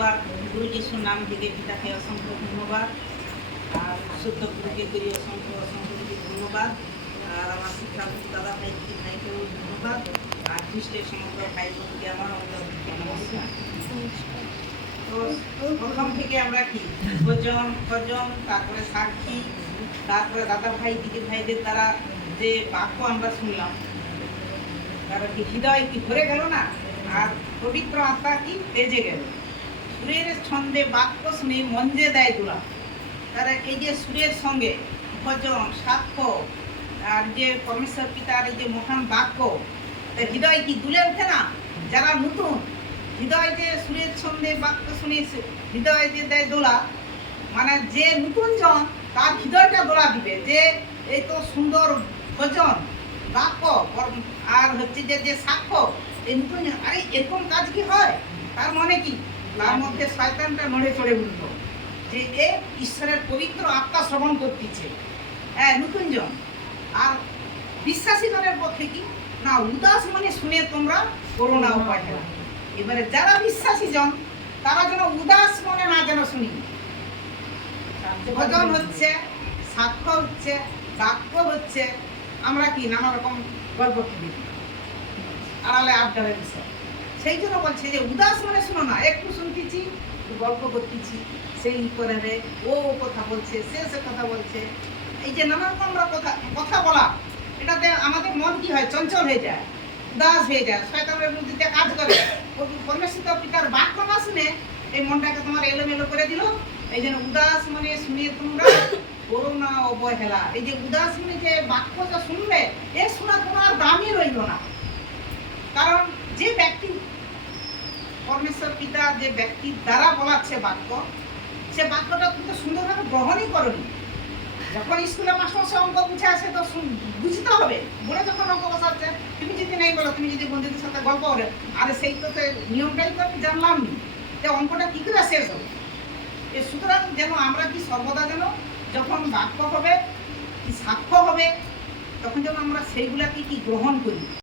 ধন্যবাদ। গুরু যিশুর নাম থেকে পিতাকে অসংখ্য ধন্যবাদ, আর শুদ্ধ গুরুকে করি অসংখ্য অসংখ্য ধন্যবাদ, আর আমার শিক্ষার্থী দাদা ভাই দিদি ভাইকেও ধন্যবাদ, আর খ্রিস্টের সমস্ত ভাই বোনকে আমার নমস্কার। তো প্রথম থেকে আমরা কি ভজন, তারপরে সাক্ষী, তারপরে দাদা ভাই দিদি ভাইদের দ্বারা যে বাক্য আমরা শুনলাম, তারা কি হৃদয় কি ভরে গেল না, আর পবিত্র আত্মা কি তেজে গেল। সুরের ছন্দে বাক্য শুনে মন যে দেয় দোলা। তারা এই যে সুরের সঙ্গে ভজন, সাক্ষ্য, আর যে পরমেশ্বর পিতার এই যে মহান বাক্য, হৃদয় কি দুলে ওঠে না? যারা নতুন, হৃদয় যে সুরের ছন্দে বাক্য শুনে হৃদয় যে দেয় দোলা, মানে যে নতুন জন তার হৃদয়টা দোলা দিবে যে এই তো সুন্দর ভজন, বাক্য, আর হচ্ছে যে সাক্ষ্য, এই নতুন আরে এরকম কাজ কি হয়, তার মানে কি তার মধ্যে শয়তানটা নড়ে চড়ে উঠল যে এ ঈশ্বরের পবিত্র আত্মা শ্রবণ করতেছে। হ্যাঁ, নতুন জন। আর বিশ্বাসী জনের পক্ষে কি না, উদাস মনে শুনে তোমরা করো না উপায়। এবারে যারা বিশ্বাসী জন তারা যেন উদাস মনে না যেন শুনি। ভজন হচ্ছে, সাক্ষ্য হচ্ছে, বাক্য হচ্ছে, আমরা কি নানা রকম গল্প কিনি, আড়ালে আবদারের বিষয়। সেই জন্য বলছে যে উদাস মনে শুনো না, একটু শুনতেছি, গল্প করতেছি, সেই করে ও কথা বলছে, সে কথা বলছে, এই যে নানা রকম আমরা কথা বলা, এটাতে আমাদের মন কি হয়, চঞ্চল হয়ে যায়, উদাস হয়ে যায়, শয়তানের বিরুদ্ধে কাজ করে। পরমেশ্বর পিতার বাক্য না শুনে এই মনটাকে তোমার এলোমেলো করে দিল। এই জন্য উদাস মনে শুনে তোমরা করো না অবহেলা। এই যে উদাস মনে যে বাক্য যা শুনবে, এ শোনা তোমার দামই রইল না। কারণ যে ব্যক্তি পরমেশ্বর পিতা যে ব্যক্তির দ্বারা বলাচ্ছে বাক্য, সে বাক্যটা তুমি সুন্দরভাবে গ্রহণই করনি। যখন স্কুলে মাস্টার অঙ্ক বুঝে আসে তো বুঝতে হবে, বলে যখন অঙ্ক বসাচ্ছে, তুমি যদি নেই বলো, তুমি যদি বন্ধুদের সাথে গল্প করে, আরে সেই তো নিয়মটাই তো আমি জানলাম নি যে অঙ্কটা কী করে শেষ হবে। সুতরাং যেন আমরা কি সর্বদা যেন যখন বাক্য হবে কি সাক্ষ্য হবে, তখন যেন আমরা সেইগুলাকে কি গ্রহণ করি।